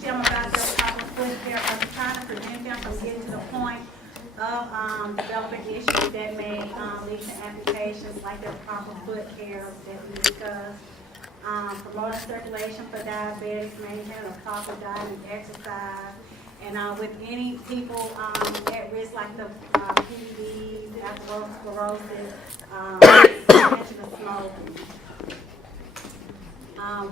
them about their proper foot care, but we're trying to prevent them from getting to the point of developing issues that may lead to amputations, like their proper foot care that we discussed. Promoting circulation for diabetics, maintaining a proper diet and exercise. And with any people at risk, like the PEDs, atherosclerosis, prevention of smoking.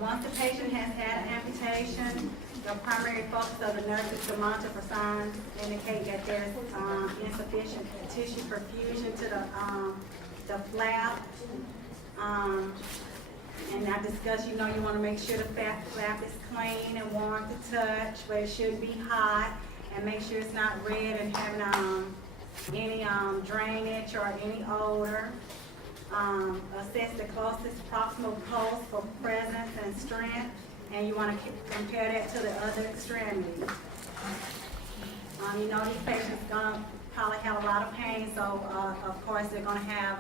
Once the patient has had an amputation, the primary focus of the nurse is to monitor for signs indicate that there's insufficient tissue perfusion to the flap. And I discussed, you want to make sure the flap is clean and warm to touch, but it shouldn't be hot, and make sure it's not red and having any drainage or any odor. Assess the closest proximal post for presence and strength, and you want to compare that to the other extremities. These patients going to probably have a lot of pain, so of course they're going to have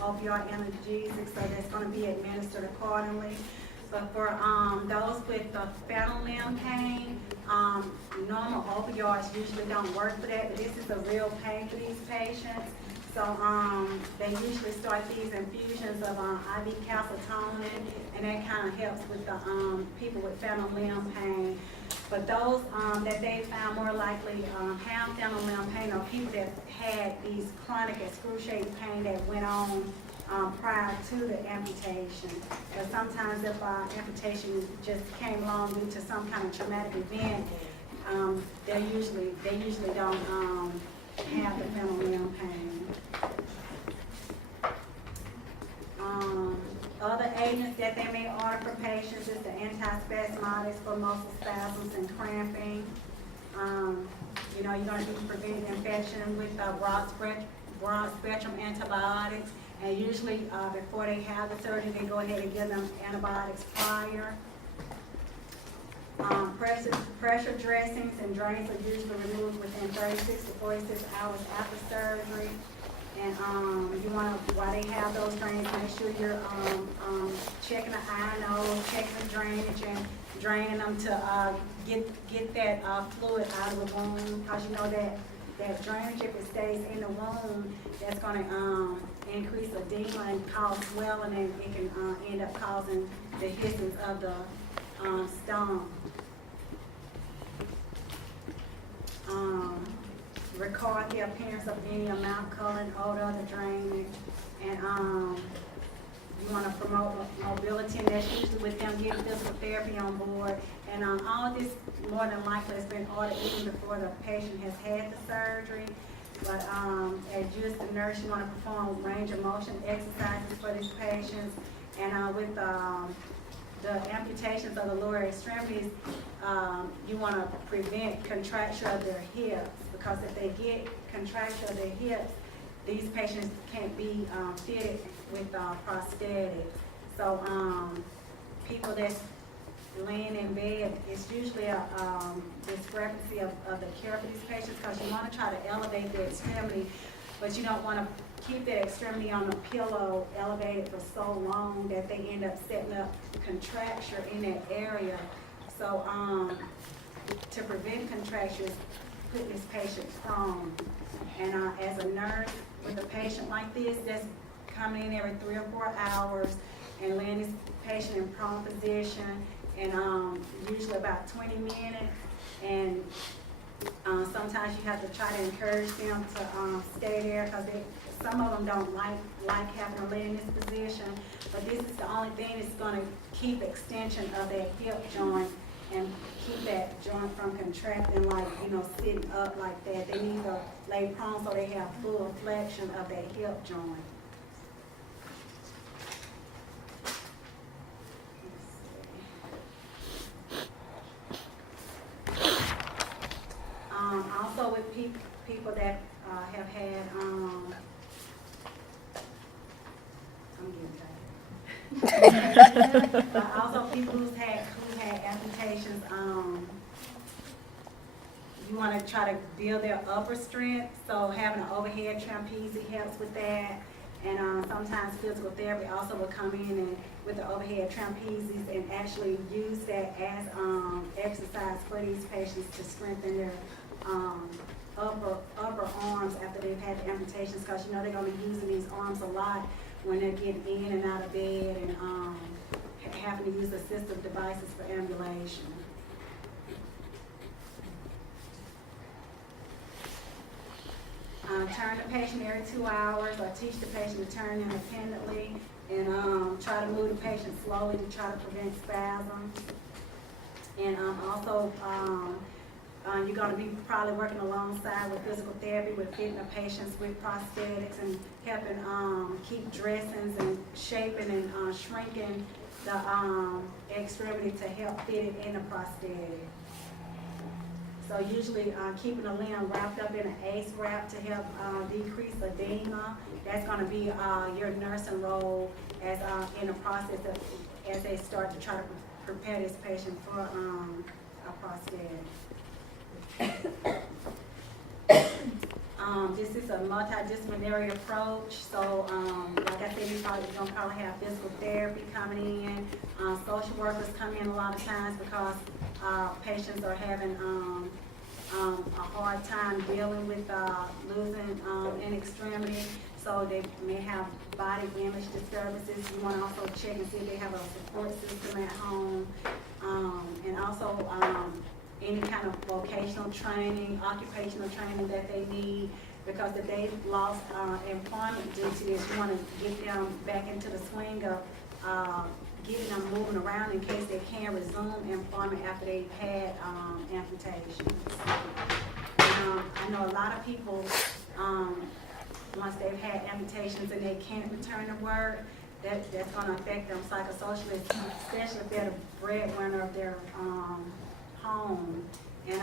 opioid analgesics, so that's going to be administered accordingly. But for those with the phantom limb pain, normal opioids usually don't work for that, but this is a real pain for these patients. So they usually start these infusions of IV calcitonin, and that kind of helps with the people with phantom limb pain. But those that they found more likely have phantom limb pain are people that had these chronic excruciating pain that went on prior to the amputation. But sometimes if amputation just came along due to some kind of traumatic event, they usually don't have the phantom limb pain. Other agents that they may order for patients is the antispasmodics for muscle spasms and cramping. You're going to be preventing infection with broad spectrum antibiotics, and usually before they have the surgery, they go ahead and give them antibiotics prior. Pressure dressings and drains are usually removed within 36 to 46 hours after surgery. And you want to, while they have those drains, make sure you're checking the eye, nose, checking the drainage, and draining them to get that fluid out of the wound. Because that drainage, if it stays in the wound, that's going to increase edema and cause swelling, and it can end up causing the hissing of the stone. Record the appearance of any amount, color, and odor of the drainage, and you want to promote mobility, and that's usually with them getting physical therapy on board. And all of this more than likely has been ordered even before the patient has had the surgery. But as you as the nurse, you want to perform range of motion exercises for these patients, and with the amputations of the lower extremities, you want to prevent contracture of their hips, because if they get contracture of their hips, these patients can't be fitted with prosthetics. So people that's laying in bed, it's usually a discrepancy of the care for these patients, because you want to try to elevate the extremity, but you don't want to keep that extremity on a pillow elevated for so long that they end up setting up contracture in that area. So to prevent contractures, put this patient prone. And as a nurse with a patient like this, that's coming in every 3 or 4 hours and laying this patient in prone position, and usually about 20 minutes. And sometimes you have to try to encourage them to stay there, because some of them don't like having to lay in this position. But this is the only thing that's going to keep extension of that hip joint and keep that joint from contracting, like, sitting up like that. They need to lay prone so they have full flexion of that hip joint. Also with people that have had, I'm getting tired. Also people who had amputations, you want to try to build their upper strength. So having an overhead trapeze helps with that. And sometimes physical therapy also will come in and with the overhead trapezes and actually use that as exercise for these patients to strengthen their upper arms after they've had the amputations, because you know they're going to be using these arms a lot when they're getting in and out of bed and having to use assistive devices for ambulation. Turn the patient every 2 hours, or teach the patient to turn independently, and try to move the patient slowly to try to prevent spasms. And also, you're going to be probably working alongside with physical therapy, with fitting the patients with prosthetics and helping keep dressings and shaping and shrinking the extremity to help fit it in the prosthetic. So usually keeping the limb wrapped up in an ACE wrap to help decrease edema. That's going to be your nursing role as in the process of, as they start to try to prepare this patient for a prosthetic. This is a multidisciplinary approach. So like I said, you're going to probably have physical therapy coming in. Social workers come in a lot of times because patients are having a hard time dealing with losing an extremity. So they may have body image disturbances. You want to also check and see if they have a support system at home. And also any kind of vocational training, occupational training that they need, because if they've lost employment due to this, you want to get them back into the swing of getting them moving around in case they can resume employment after they've had amputations. I know a lot of people, once they've had amputations and they can't return to work, that's going to affect them psychosocially, especially if they're the breadwinner of their home. And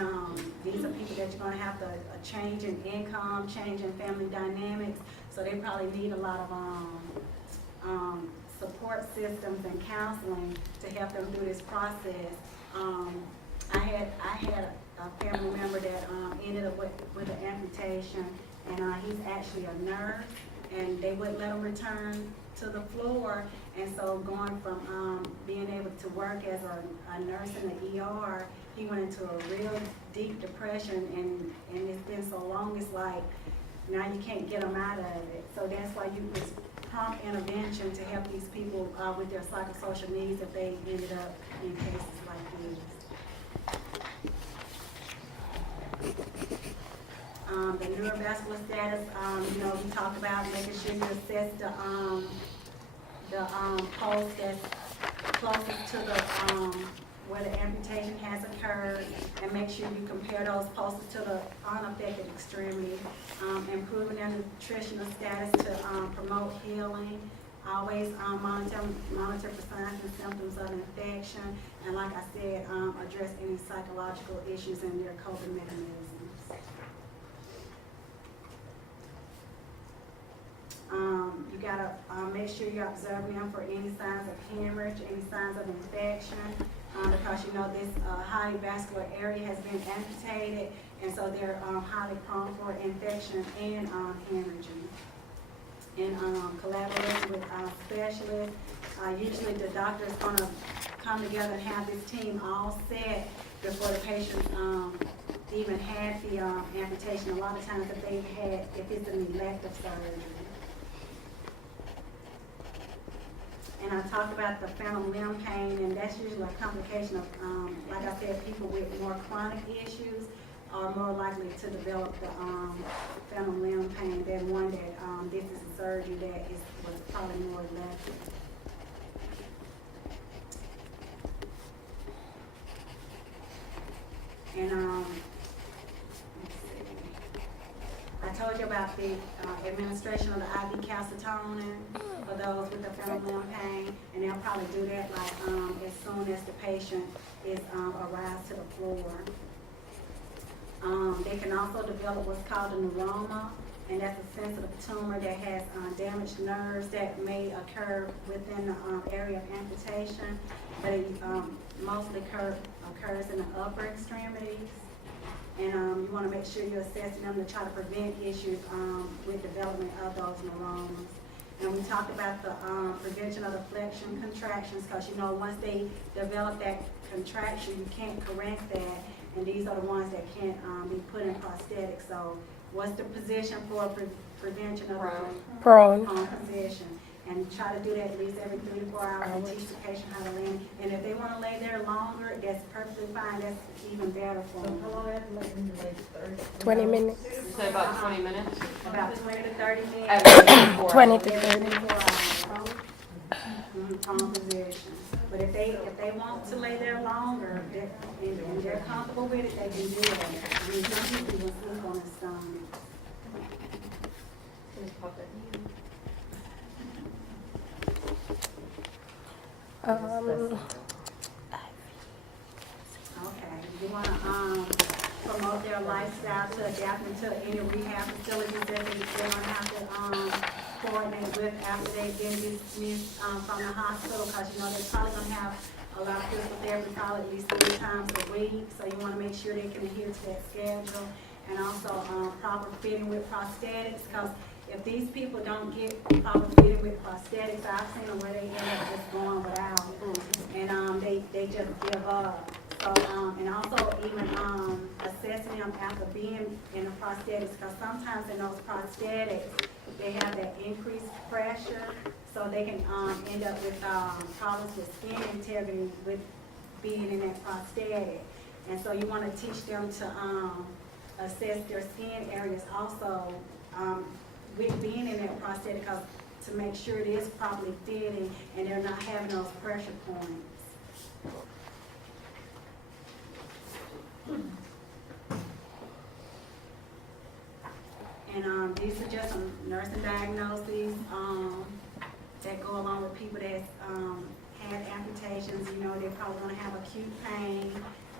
these are people that you're going to have to a change in income, change in family dynamics, so they probably need a lot of support systems and counseling to help them through this process. I had a family member that ended up with an amputation, and he's actually a nurse, and they wouldn't let him return to the floor. And so going from being able to work as a nurse in the ER, he went into a real deep depression, and it's been so long, it's like now you can't get them out of it. So that's why you use prompt intervention to help these people with their psychosocial needs if they ended up in cases like these. The neurovascular status, we talked about making sure you assess the pulse that's closest to the where the amputation has occurred, and make sure you compare those pulses to the unaffected extremity. Improving their nutritional status to promote healing. Always monitor for signs and symptoms of infection, and like I said, address any psychological issues and their coping mechanisms. You gotta make sure you're observing them for any signs of hemorrhage, any signs of infection, because you know this highly vascular area has been amputated, and so they're highly prone for infection and hemorrhaging. And collaboration with specialists. Usually the doctor is going to come together and have this team all set before the patient even had the amputation. A lot of times if it's an elective surgery. And I talked about the phantom limb pain, and that's usually a complication of, like I said, people with more chronic issues are more likely to develop the phantom limb pain than one that this is a surgery that was probably more elective. And let's see. I told you about the administration of the IV calcitonin for those with the phantom limb pain, and they'll probably do that like as soon as the patient is arrives to the floor. They can also develop what's called a neuroma, and that's a sensitive tumor that has damaged nerves that may occur within the area of amputation, but it mostly occurs in the upper extremities. And you want to make sure you're assessing them to try to prevent issues with development of those neuromas. And we talked about the prevention of the flexion contractions, because you know, once they develop that contraction, you can't correct that. And these are the ones that can't be put in prosthetics. So what's the position for prevention of prone position? And try to do that at least every 3 to 4 hours and teach the patient how to land. And if they want to lay there longer, that's perfectly fine. That's even better for them. How long have you lay 20 minutes. You say about 20 minutes? About 20 to 30 minutes. Every 4 20 hours. to Every 30. 4 hours. Prone position. But if they want to lay there longer, and they're comfortable with it, they can do it. I mean, some people will sleep on the stomach. Okay, you want to promote their lifestyle to adapt into any rehab facilities that they're going to have to coordinate with after they get dismissed from the hospital, because you know they're probably going to have a lot of physical therapy probably at least 3 times a week, so you want to make sure they can adhere to that schedule, and also proper fitting with prosthetics, because if these people don't get proper fitting with prosthetics, I've seen them where they end up just going without, and they just give up. So, and also even assessing them after being in the prosthetics, because sometimes in those prosthetics, they have that increased pressure, so they can end up with problems with skin integrity with being in that prosthetic. And so you want to teach them to assess their skin areas also with being in that prosthetic, because to make sure it is properly fitting and they're not having those pressure points. And these are just some nursing diagnoses that go along with people that had amputations. You know, they're probably going to have acute pain,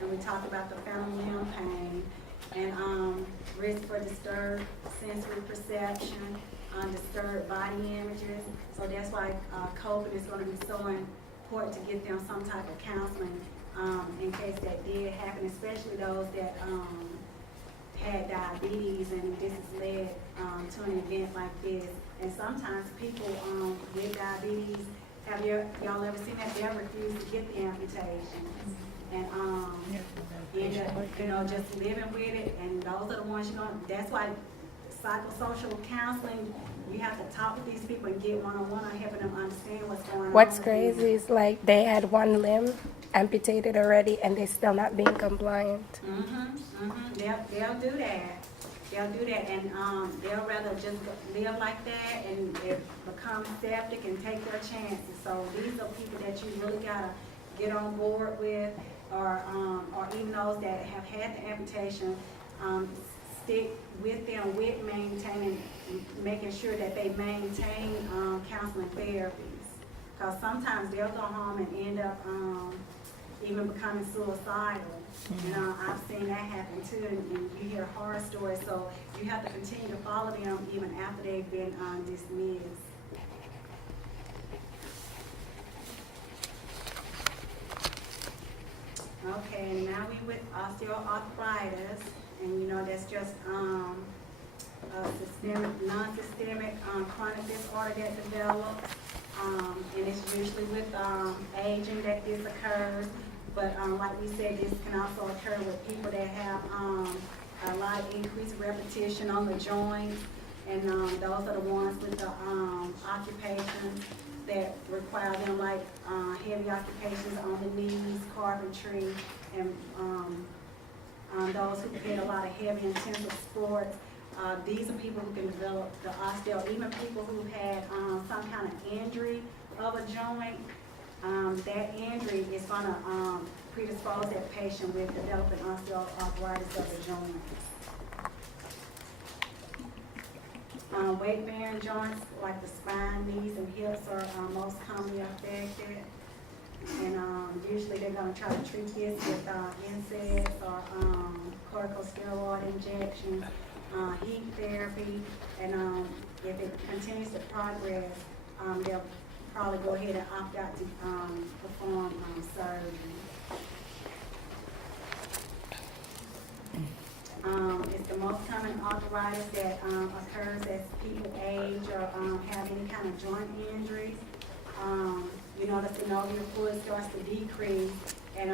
and we talked about the phantom limb pain, and risk for disturbed sensory perception, disturbed body images. So that's why COVID is going to be so important to get them some type of counseling in case that did happen, especially those that had diabetes, and this has led to an event like this. And sometimes people with diabetes, y'all ever seen that? They'll refuse to get the amputation. And end up, you know, just living with it, and those are the ones that's why psychosocial counseling, you have to talk with these people and get one-on-one on helping them understand what's going on. What's crazy is like they had one limb amputated already and they're still not being compliant. They'll do that. They'll do that, and they'll rather just live like that and become septic and take their chances. So these are people that you really gotta get on board with, or even those that have had the amputation, stick with them with maintaining, making sure that they maintain counseling therapies. Because sometimes they'll go home and end up even becoming suicidal. I've seen that happen too, and you hear horror stories. So you have to continue to follow them even after they've been dismissed. Okay, and now we with osteoarthritis, and you know that's just a systemic, non-systemic chronic disorder that develops, and it's usually with aging that this occurs. But like we said, this can also occur with people that have a lot of increased repetition on the joints, and those are the ones with the occupations that require them, like heavy occupations on the knees, carpentry, and those who play a lot of heavy intensive sports. These are people who can develop the osteo. Even people who had some kind of injury of a joint, that injury is going to predispose that patient with developing osteoarthritis of the joints. Weight-bearing joints like the spine, knees, and hips are most commonly affected. And usually they're going to try to treat this with NSAIDs or corticosteroid injections, heat therapy, and if it continues to progress, they'll probably go ahead and opt out to perform surgery. It's the most common arthritis that occurs as people age or have any kind of joint injuries. You know, the synovial fluid starts to decrease, and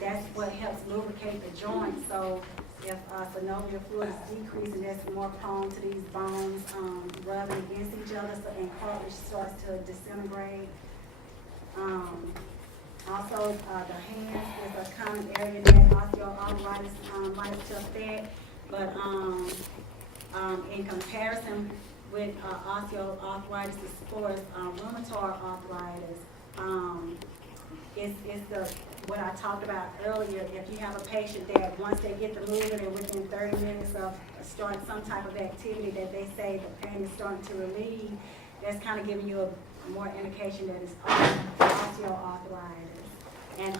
that's what helps lubricate the joint. So if synovial fluid is decreasing, that's more prone to these bones rubbing against each other, so, and cartilage starts to disintegrate. Also, the hands is a common area that osteoarthritis likes to affect, but in comparison with osteoarthritis as far as rheumatoid arthritis, it's the what I talked about earlier. If you have a patient that once they get the movement and within 30 minutes of starting some type of activity that they say the pain is starting to relieve, that's kind of giving you a more indication that it's osteoarthritis. And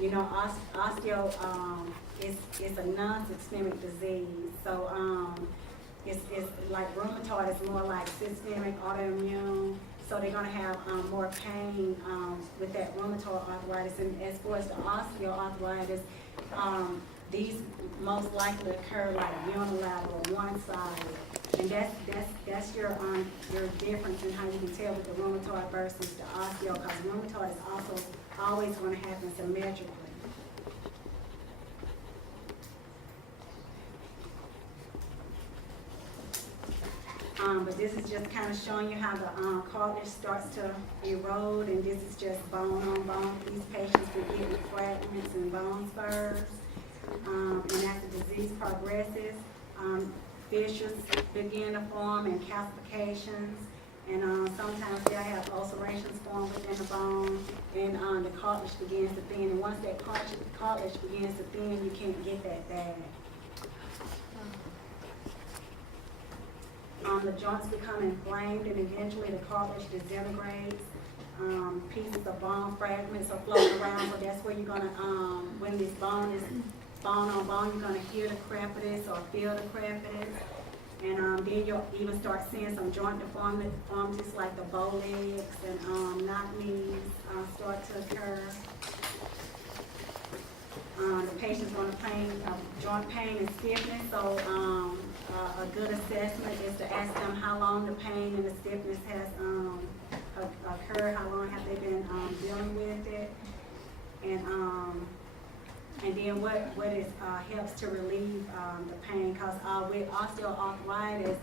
you know, osteo is a non-systemic disease. So it's like rheumatoid is more like systemic autoimmune. So they're gonna have more pain with that rheumatoid arthritis. And as far as the osteoarthritis, these most likely occur like unilateral, one-sided. And that's your difference in how you can tell with the rheumatoid versus the osteo, because rheumatoid is also always going to happen symmetrically. But this is just kind of showing you how the cartilage starts to erode, and this is just bone on bone. These patients will get with fragments and bone spurs. And as the disease progresses, fissures begin to form and calcifications, and sometimes they'll have ulcerations form within the bone, and the cartilage begins to thin. And once that cartilage begins to thin, you can't get that back. The joints become inflamed, and eventually the cartilage disintegrates. Pieces of bone fragments are floating around, so that's where you're gonna, when this bone is bone on bone, you're gonna hear the crepitus or feel the crepitus. And then you'll even start seeing some joint deformities like the bow legs and knock knees start to occur. The patient's going to joint pain and stiffness, so a good assessment is to ask them how long the pain and the stiffness has occurred, how long have they been dealing with it, and then what is helps to relieve the pain, because with osteoarthritis,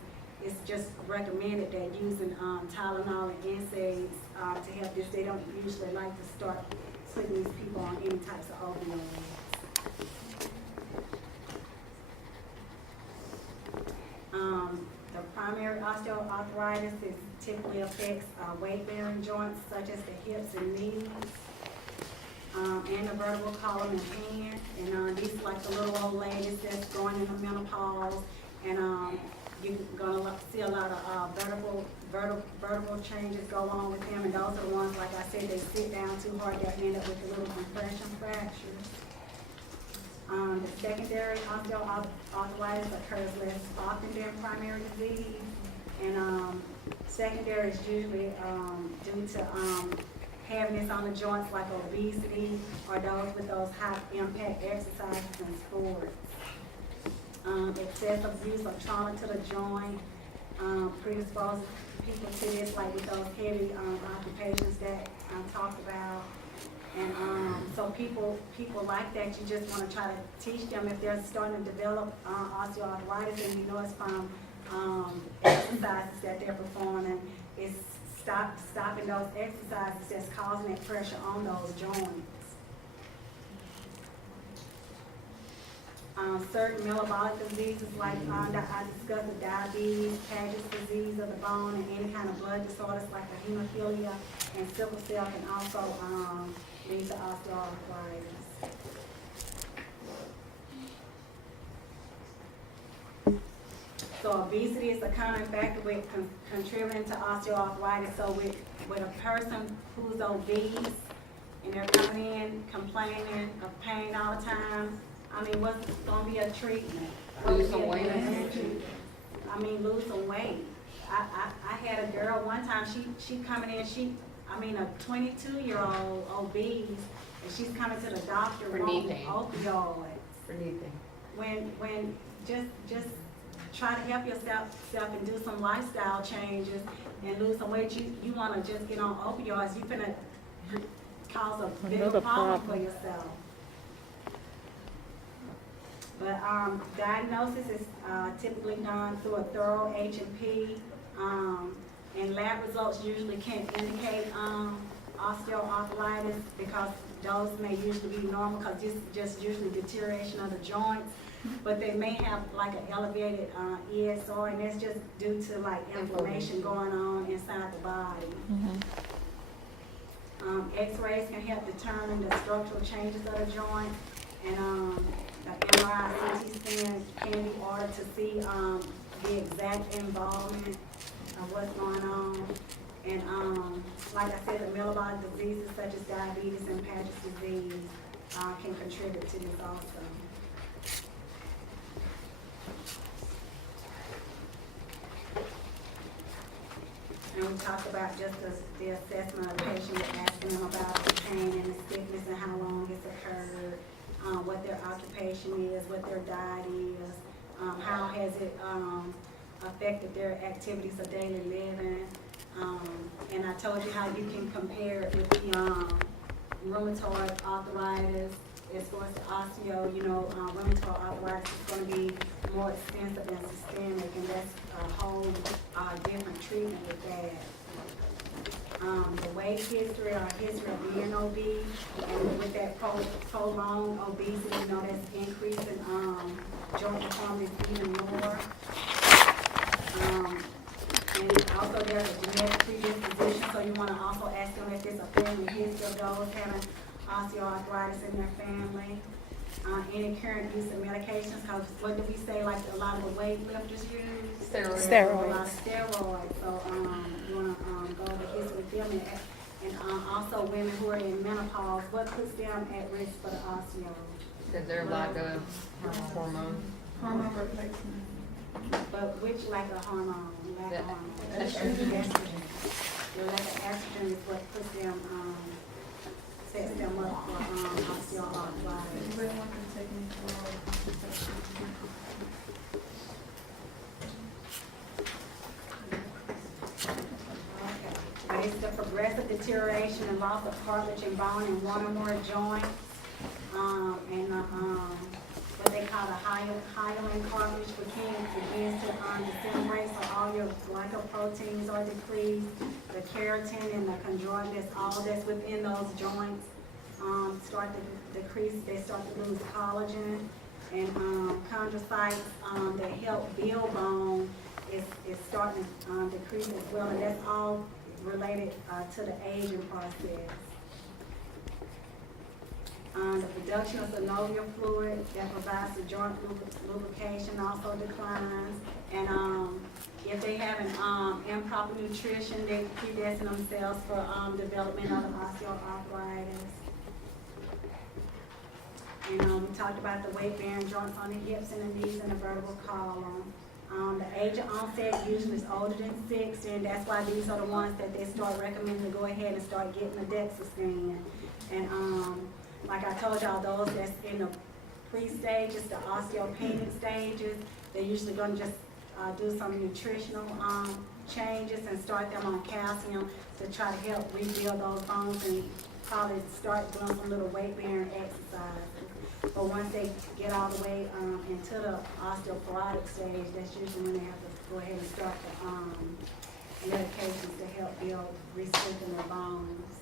it's just recommended that using Tylenol and NSAIDs to help this. They don't usually like to start putting these people on any types of opioids. The primary osteoarthritis typically affects weight-bearing joints such as the hips and knees, and the vertebral column and hand. And these like the little old ladies that's going into menopause, and you're gonna see a lot of vertebral changes go on with them, and those are the ones, like I said, they sit down too hard, they end up with the little compression fractures. The secondary osteoarthritis occurs less often than primary disease, and secondary is usually due to heaviness on the joints like obesity or those with those high impact exercises and sports. Excessive use of trauma to the joint predisposes people to this, like with those heavy occupations that I talked about. And so people like that, you just want to try to teach them if they're starting to develop osteoarthritis, and you know it's from exercises that they're performing, is stopping those exercises that's causing that pressure on those joints. Certain metabolic diseases like I discussed the diabetes, Paget's disease of the bone, and any kind of blood disorders like the hemophilia and sickle cell can also lead to osteoarthritis. So obesity is a common factor with contributing to osteoarthritis. So with a person who's obese and they're coming in complaining of pain all the time, I mean, what's going to be a treatment? Lose some weight. I mean, lose some weight. I had a girl one time, she coming in, a 22-year-old obese, and she's coming to the doctor For on knee pain. opioids. For knee pain. just try to help yourself and do some lifestyle changes and lose some weight. You wanna just get on opioids, you finna cause a bigger Another problem for problem. yourself. But diagnosis is typically done through a thorough H&P, and lab results usually can't indicate osteoarthritis because those may usually be normal because this is just usually deterioration of the joints. But they may have like an elevated ESR, and that's just due to like inflammation going on inside the body. X-rays can help determine the structural changes of the joint, and the MRI CT scan can be ordered to see the exact involvement of what's going on. And like I said, the metabolic diseases such as diabetes and Paget's disease can contribute to this also. And we talked about just the assessment of the patient, asking them about the pain and the stiffness and how long it's occurred, what their occupation is, what their diet is, how has it affected their activities of daily living. And I told you how you can compare it with the rheumatoid arthritis. As far as the osteo, rheumatoid arthritis is going to be more expensive and systemic, and that's a whole different treatment with that. The weight history or history of being obese, and with that prolonged obesity, that's increasing joint deformities even more. And also there's a genetic predisposition, so you want to also ask them if there's a family history of those having osteoarthritis in their family. Any current use of medications, because what do we say, like a lot of the weightlifters use? Steroids. A lot of steroids, so you want to go over the history with them, and also women who are in menopause, what puts them at risk for the osteo? Because they're lack of hormone. Hormone replacement. But which lack of hormone? Lack The of hormone. estrogen. The lack of estrogen is what puts them, sets them up for osteoarthritis. You really want them taking oral Okay. It's the progressive deterioration and loss of cartilage and bone in one or more joints, and what they call the hyaline cartilage begins to disintegrate, so all your glycoproteins are decreased, the keratin and the chondroitin, all that's within those joints start to decrease. They start to lose collagen, and chondrocytes that help build bone is starting to decrease as well, and that's all related to the aging process. The production of synovial fluid that provides the joint lubrication also declines, and if they have an improper nutrition, they predestine themselves for development of osteoarthritis. And we talked about the weight-bearing joints on the hips and the knees and the vertebral column. The age of onset usually is older than 60, and that's why these are the ones that they start recommending to go ahead and start getting the DEXA scan. And like I told y'all, those that's in the pre-stages, the osteopenic stages, they're usually going to just do some nutritional changes and start them on calcium to try to help rebuild those bones, and probably start doing some little weight-bearing exercises. But once they get all the way into the osteoporotic stage, that's usually when they have to go ahead and start the medications to help build, re-strengthen their bones.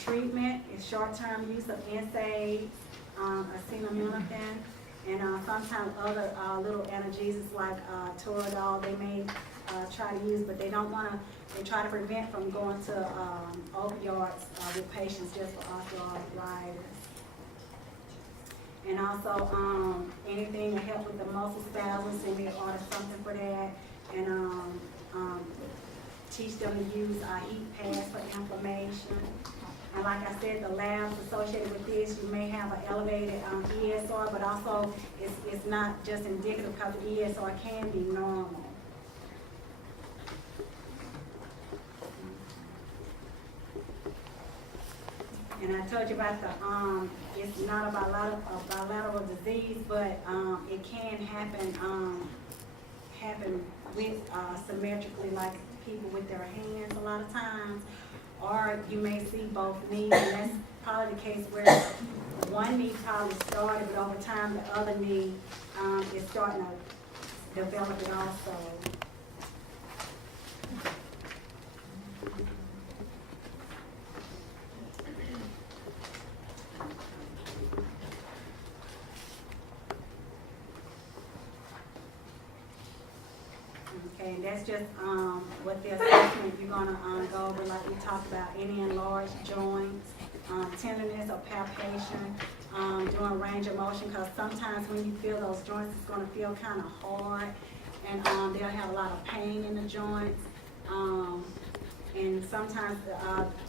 Treatment is short-term use of NSAIDs, acetaminophen, and sometimes other little analgesics like Toradol they may try to use, but they don't want to. They try to prevent from going to opioids with patients just for osteoarthritis. And also anything to help with the muscle spasms, they may order something for that, and teach them to use heat pads for inflammation. And like I said, the labs associated with this, you may have an elevated ESR, but also it's not just indicative because the ESR can be normal. And I told you about the, it's not a bilateral disease, but, it can happen with, symmetrically, like people with their hands a lot of times. Or you may see both knees, and that's probably the case where one knee probably started, but over time the other knee, is starting to develop it also. Okay, and that's just, what the assessment you're gonna, go over, like we talked about, any enlarged joints, tenderness or palpation, doing range of motion, cause sometimes when you feel those joints, it's gonna feel kinda hard, and, they'll have a lot of pain in the joints. And sometimes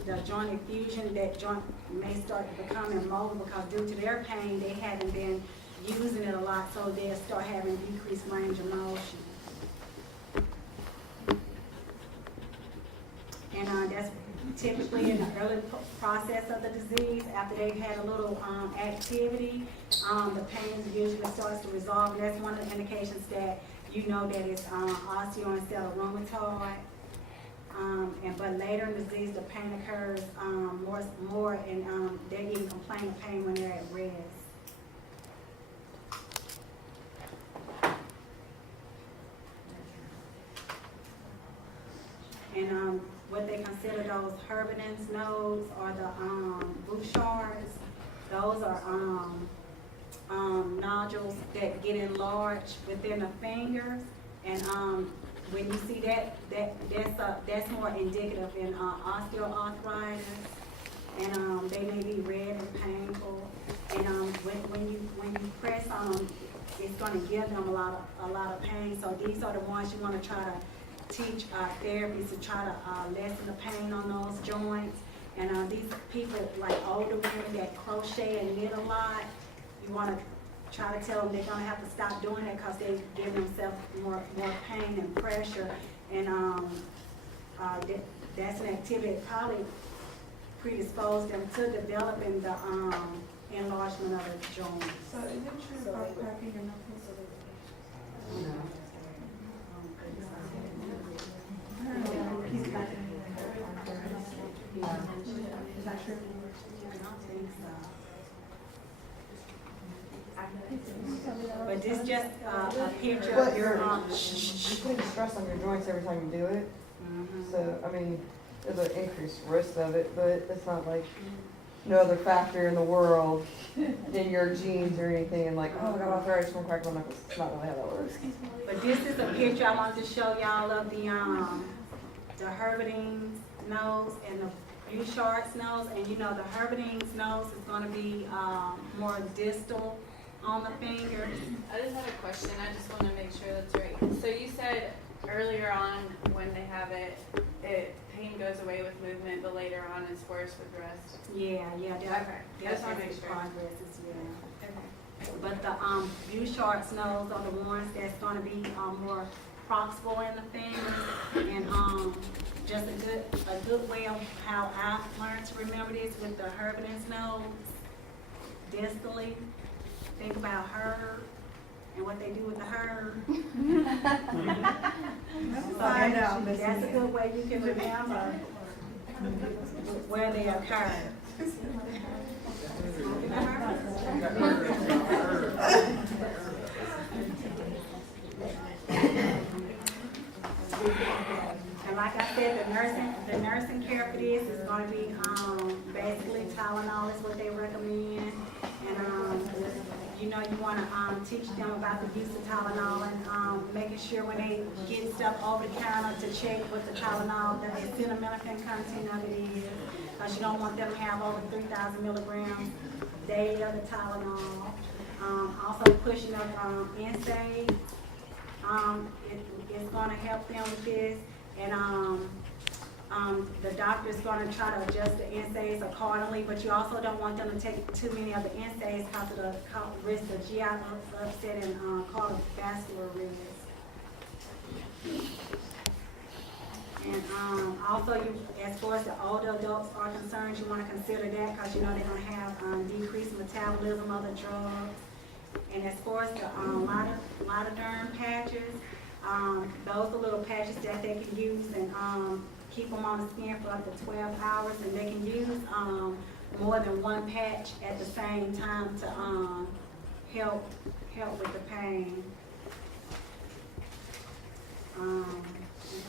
the joint effusion, that joint may start to become immobile because due to their pain, they haven't been using it a lot, so they'll start having decreased range of motion. And that's typically in the early process of the disease. After they've had a little activity, the pain usually starts to resolve, and that's one of the indications that you know that it's osteo instead of rheumatoid. But later in the disease, the pain occurs more, and they even complain of pain when they're at rest. And what they consider those Herbin's nodes or the Bouchard's, those are nodules that get enlarged within the fingers. And when you see that's more indicative in osteoarthritis, and they may be red and painful. And when you press on them, it's going to give them a lot of pain. So these are the ones you want to try to teach therapies to try to lessen the pain on those joints. And these people, like older women that crochet and knit a lot, you want to try to tell them they're going to have to stop doing that because they give themselves more pain and pressure. And that's an activity that probably predisposed them to developing the enlargement of the joint. So is it true about cracking your knuckles? No. He's got it. Is that true? I don't think so. But this just a picture But of your you're putting stress on your joints every time you do it. Mhm. So, I mean, there's an increased risk of it, but it's not like no other factor in the world than your genes or anything, and like, oh, I got arthritis from cracking my knuckles. It's not really how that works. But this is a picture I wanted to show y'all of the Herbiting's nose and the Bouchard's nose. And you know the Herbiting's nose is going to be more distal on the fingers. I just had a question. I just want to make sure that's right. So you said earlier on when they have it, pain goes away with movement, but later on it's worse with rest. Yeah, Okay. That's Just wanna make the sure. progresses, yeah. Okay. But the Bouchard's nose are the ones that's going to be more proximal in the fingers, and just a good way of how I learned to remember this with the Herbin's nose, distally. Think about herb and what they do with the herb. Find out. That's a good way you can remember where they occur. And like I said, the nursing care for this is going to be basically Tylenol is what they recommend. And you know, you want to teach them about the use of Tylenol and making sure when they get stuff over the counter to check what the Tylenol, the acetaminophen content of it is, because you don't want them to have over 3,000 milligrams daily of the Tylenol. Also pushing up NSAIDs. It's going to help them with this, and the doctor is going to try to adjust the NSAIDs accordingly, but you also don't want them to take too many of the NSAIDs because of the risk of GI upset and cardiovascular risk. And, also you, as far as the older adults are concerned, you wanna consider that, cause you know they're gonna have, decreased metabolism of the drugs. And as far as the, lidoderm patches, those are little patches that they can use and, keep them on the skin for up to 12 hours, and they can use, more than one patch at the same time to, help with the pain. Let's see.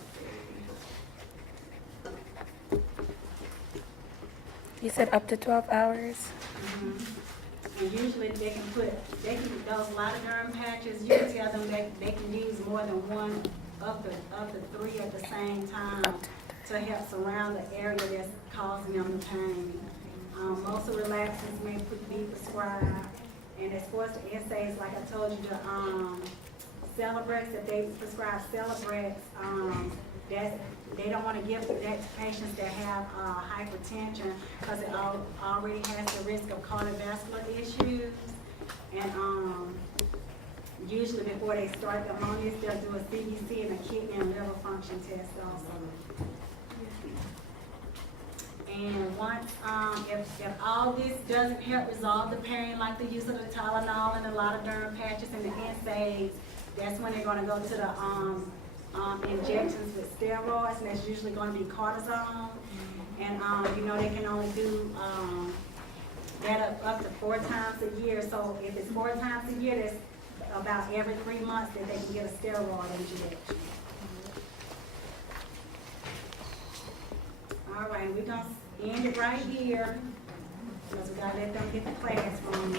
You said up to 12 hours? And usually those lidoderm patches, you can tell them they can use more than one of the three at the same time to help surround the area that's causing them the pain. Most of the relaxants may be prescribed. And as far as the NSAIDs, like I told you, the Celebrex, if they prescribe Celebrex, they don't want to give that to patients that have hypertension because it already has the risk of cardiovascular issues. And usually before they start them on this, they'll do a CBC and a kidney and liver function test also. And once, if all this doesn't help resolve the pain, like the use of the Tylenol and the lidoderm patches and the NSAIDs, that's when they're gonna go to the, injections with steroids, and that's usually gonna be cortisone. And, you know, they can only do, that up to 4 times a year. So if it's 4 times a year, that's about every 3 months that they can get a steroid injection. All right, we're gonna end it right here, because we gotta let them get the class from.